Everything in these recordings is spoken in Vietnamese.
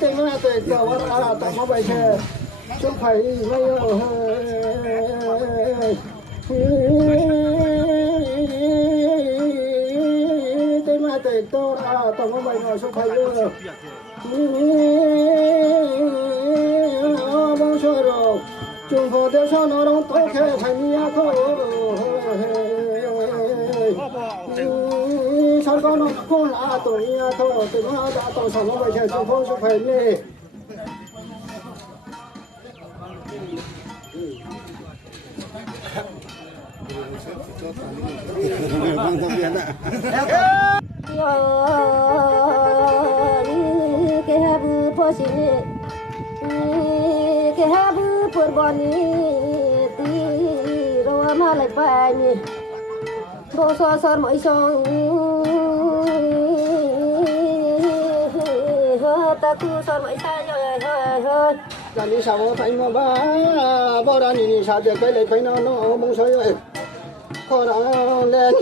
Tình là tuyệt vời quá, tao có bài xe, không phải mấy tình là tuyệt vời, tao có bài nói không phải bông sôi rồi, chúng tôi đều sao nó don't tốt thế thành nhà thôi. Sao con nó không là tuổi nhà thôi, tình là đã tao sao nó bài xe chúng tôi không phải nè. Cái habu posini, cái habu perbani, ti roa malai bani, boso sor mai song, taku sor mai sa. Là đi sao phải mà bao ra nhìn sao để cái lấy cái nó mong soi rồi khó lên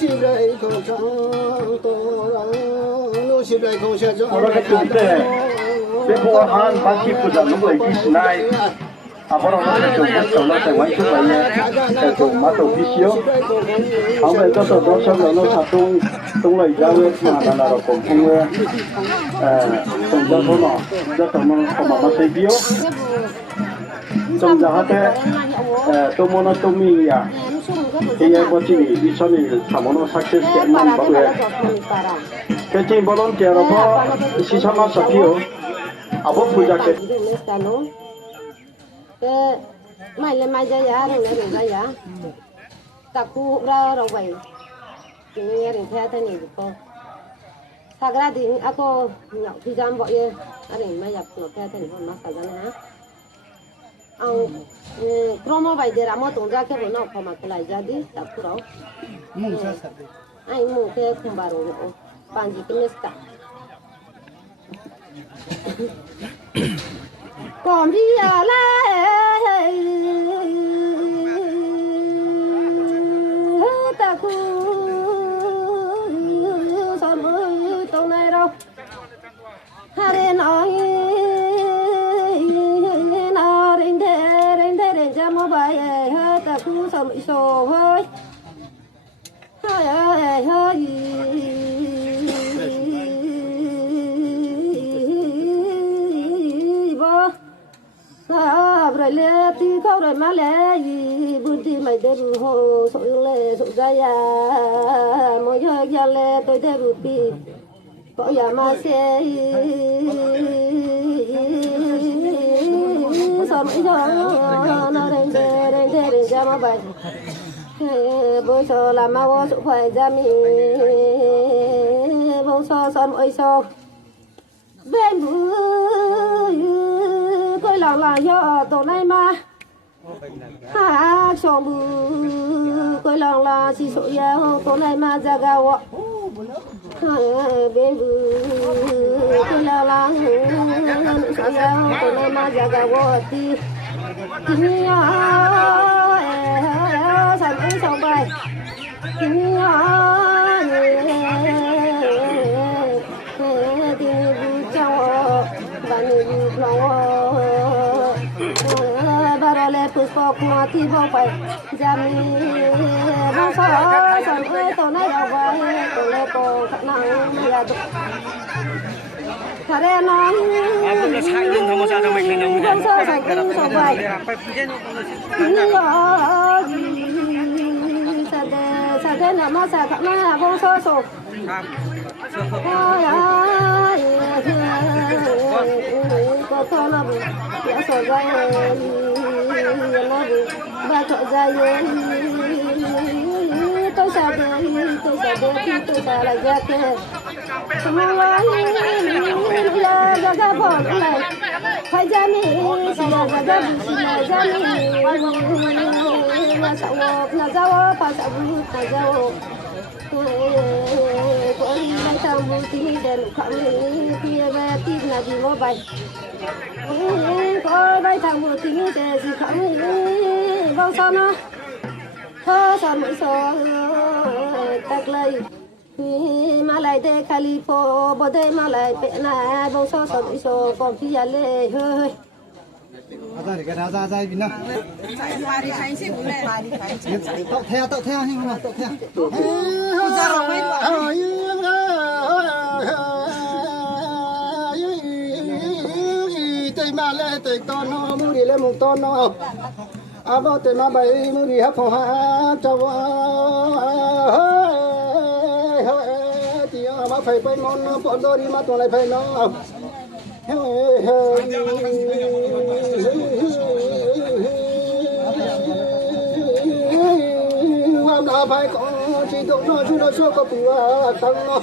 chim lại không cho tôi nó chim lại không sẽ cho cái chuyện đấy cái bộ han ban chỉ phụ trợ lúc ấy đi này bao giờ nó sẽ dùng cái sầu nó sẽ quay chút vậy sẽ dùng mắt đầu đi xíu không phải cho tôi đó xong nó sạt tung lại ra với mà là cũng không dùng cho nó cho nó không mà xây biếu trong giờ hết tôi muốn nó tôi mình à thì em có chỉ đi sau này thằng nó success cái năm bao giờ cái chuyện bao lâu kia nó có si sao nó sắp hiểu à bố phụ trách cái mai lên mai ra giá rồi lên ra giá tập cụ ra rồi vậy thì nghe được theo thế này được cô thật ra thì aku nhậu thì jam bọn ye anh mai nhập nó theo thế này con nó phải ra nè ông promo vậy để làm một ra cái bọn nó không mặc lại ra đi tập cụ đâu anh mua cái không bao rồi bạn chỉ cái nesta còn đi à lại ta cứ sao mới tàu này đâu hai nói nó đến cho mua bài ta cứ sao mới sổ hơi hơi rồi lê thì không rồi mà lê buồn thì mày để bù hồ sổ lê sổ ra ya mỗi giờ giờ lê tôi để bù pi có ya mà xe sao mấy giờ nó đến ra mà vậy bố sợ làm mà bố sợ phải ra mi bố sợ sao mỗi sao bên bù coi là do tổ này mà chồng bù coi là chỉ số yêu tổ này mà ra gạo bên bù coi là số yêu tổ này mà ra gạo thì sao mấy sao vậy Puspa kuma ti bo pai jami bo sa san oi to nai đâu vậy to le to nang ya do thare nang nó sai luôn không sao đâu mình không không sao sai cũng sao vậy sa de na ma sa thắc na bo so so có to là ya so vậy bà chọn ra tôi sao tôi sao lại ra kia không nói ra ra bỏ lại phải ra mi ra mi là sao là sao phải sao là sao con bay thang bu tí đèn khăm kia về tin là gì ngó bay con bay thang bu tí đèn gì khăm bao sao nó thơ sao mũi sao tắc lây mà lại để khali po bờ đây mà lại bẹ này bao sao sao mũi sao còn khi giờ lê hơi ra ra vì nào tóc theo nhưng mà tóc theo tây mà lên tây con nó mua đi lên một ton nó à bao tây mà bay mua đi hấp hoa cho thì mà phải bay món nó bọn tôi đi mà tôi lại phải nó hôm nào phải có chỉ懂nó chú nó số có bùa tăng nó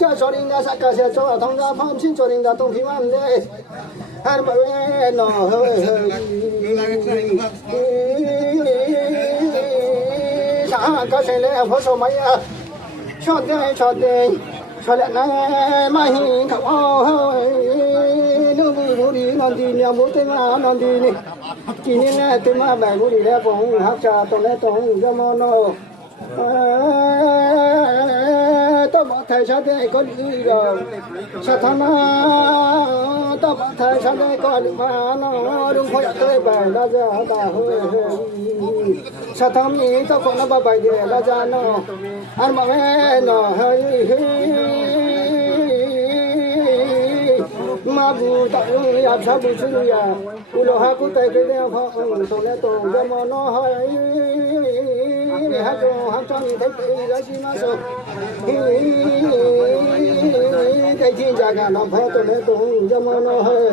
cho cho đình ra sắc cả sẽ cho thông ra phong xin cho đình ra thông thiên an đấy han bởi nó sáng có sẽ lẽ phố số mấy cho đây cho lẽ này mà hình khẩu nó vui đi non đi nhà bố tên mà non đi nè chỉ nên là tên mà bài vui đi là cũng học trò tôi lấy tôi cho món nó tôi bảo thầy sao đây có đi rồi sao thằng nó tôi bảo thầy sao đây có đi mà nó đúng phải tôi bài ra ra ta hơi sao thằng này tôi còn nó bài để ra ra nó ăn mà nghe nó hơi mà bu ta áp sao bu chú ya u lo ha ku tay cái đeo phong tôi lấy tôi cho mà nó hơi hát cho mình thấy cái giá trị nó rồi cái chuyện giá cả nó phải tôi lấy tôi cho mà nó hơi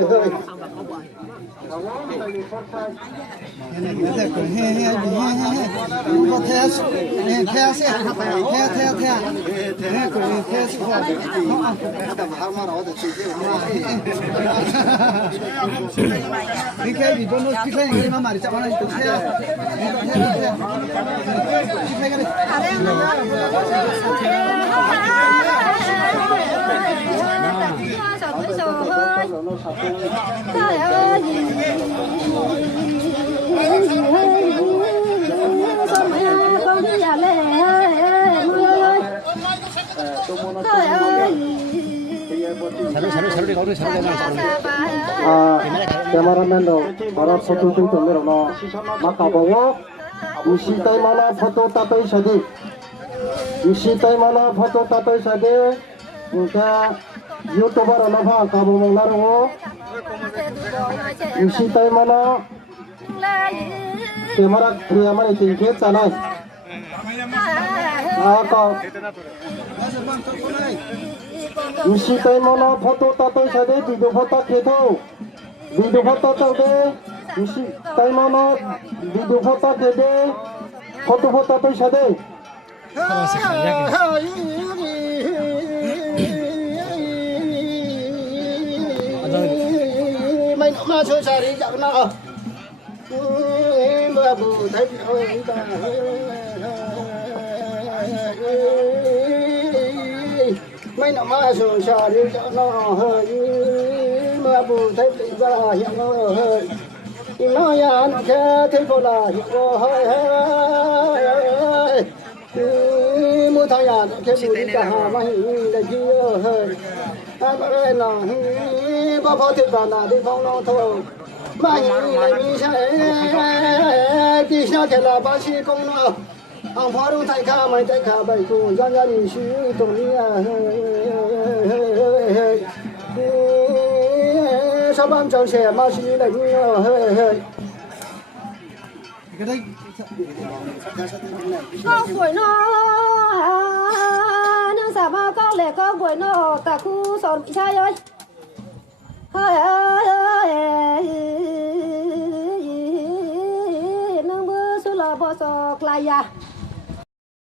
cái gì đó nó cái này mà mày chọn này trời ơi sao mày con đi nhà lệ trời ơi cameraman đó para photo tung tung rồi nó mà cả bao isi tay mà nó photo ta tới sao đi isi tay mà nó photo ta tới sao đi người YouTuber nó phá cả bao mong là rồi isi tay mà nó camera kriya mà tin kết ta này có isi tay mà nó photo ta tới sao đi video photo kết thôi video photo tao đi isi tay mà nó video photo kết đi photo tới sao đi mày nó chơi xài đi chợ nó mưa bù thấy ơi ta mày nó mà chơi xài đi chợ nó hơi mưa bù thấy ra hiện nó hơi nó ya nó thế cô là hiện nó hơi mua thằng nhà cái bù đi cả mà hình để kia hơi ai bảo đây là bao phô thịt vào là đi phong nó thôi mà hình này mi sẽ đi sao thì là bác sĩ công nó ông phó đúng thầy ca mày thầy ca bảy cùng dân gia đình suy tổng đi sao ban trong xe mà suy là cái đây có buổi nó nương xả bao có lẽ có buổi nó ta khu sòn bị sai ơi nương bữa số là bao sọ lại à